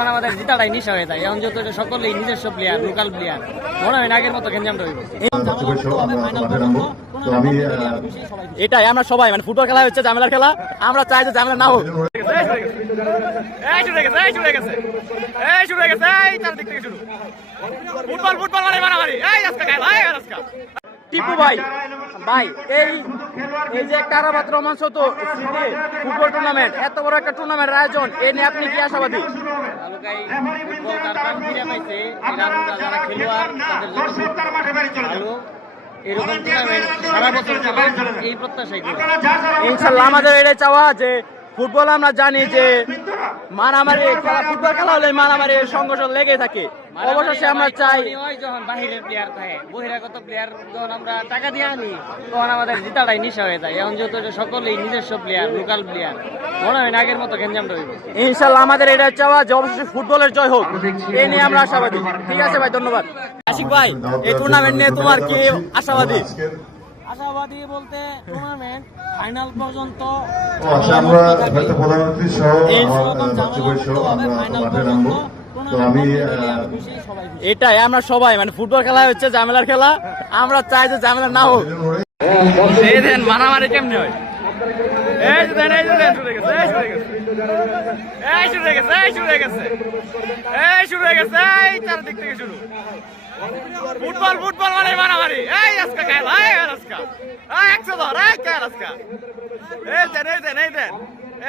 আমাদের জিতাটাই নিশা হয়ে যায়। এখন যত সকলেই নিজস্ব প্লেয়ার, লোকাল প্লেয়ার, মনে হয় আগের মতো গেঞ্জাম রইব। এটাই আমরা সবাই মানে ফুটবল খেলা হচ্ছে ঝামেলার খেলা, আমরা চাই যে ঝামেলা না হোক। টিপু ভাই ভাই এই যে একটা আরাবাত রোমাঞ্চ তো ফুটবল টুর্নামেন্ট, এত বড় একটা টুর্নামেন্টের আয়োজন, এ নিয়ে আপনি কি আশাবাদী? ফুটবল তার প্রাণ ফিরে পাইছে, যারা খেলোয়াড় তাদের জন্য ভালো এরকম টুর্নামেন্ট সারা বছর এই প্রত্যাশাই করি। ইনশাল্লাহ আমাদের এটাই চাওয়া যে ফুটবল আমরা জানি যে মারামারি খেলা, ফুটবল খেলা হলে মারামারি সংঘর্ষ লেগে থাকে। অবশেষে আমরা চাই যখন বাহিরের প্লেয়ার থাকে, বহিরাগত প্লেয়ার যখন আমরা টাকা দিয়ে আনি তখন আমাদের জিতাটাই নিশা হয়ে যায়। এখন যত সকলেই নিজস্ব প্লেয়ার, লোকাল প্লেয়ার, মনে হয় আগের মতো গেঞ্জাম রইব। ইনশাল্লাহ আমাদের এটা চাওয়া যে অবশেষে ফুটবলের জয় হোক, এই নিয়ে আমরা আশাবাদী। ঠিক আছে ভাই, ধন্যবাদ। আশিক ভাই, এই টুর্নামেন্ট নিয়ে তোমার কি আশাবাদী? আশাবাদী বলতে টুর্নামেন্ট ফাইনাল পর্যন্ত এটাই আমরা সবাই মানে ফুটবল খেলা হচ্ছে ঝামেলার খেলা, আমরা চাই যে ঝামেলা না হোক। এই দেন মারামারি কেমনে হয়, ফুটবল ফুটবল মানে মারামারি। এই আজকে খেলা, আজকে 100 ধর, আজকে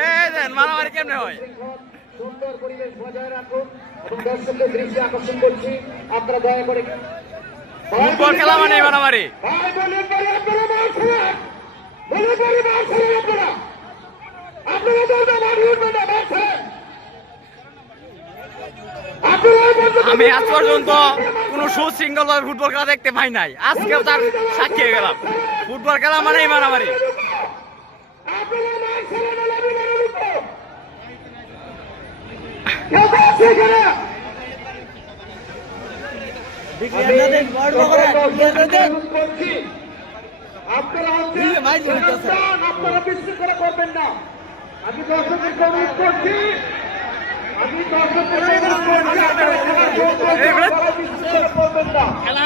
এই দেন মারামারি কেমনে হয়। সুন্দর পরিবেশ বজায় রাখুন এবং দর্শকদের দৃষ্টি আকর্ষণ করছি, আপনারা দয়া করে ফুটবল খেলা মানে মারামারি। আমি আজ পর্যন্ত কোন সুশৃঙ্খল ভাবে ফুটবল খেলা দেখতে পাই নাই, আজকেও তার সাক্ষী হয়ে গেলাম। ফুটবল খেলা মানেই মারামারি। আপনারা বিশৃঙ্খলা করবেন না। আমি দর্শকদেরকে অনুরোধ করছি, খেলা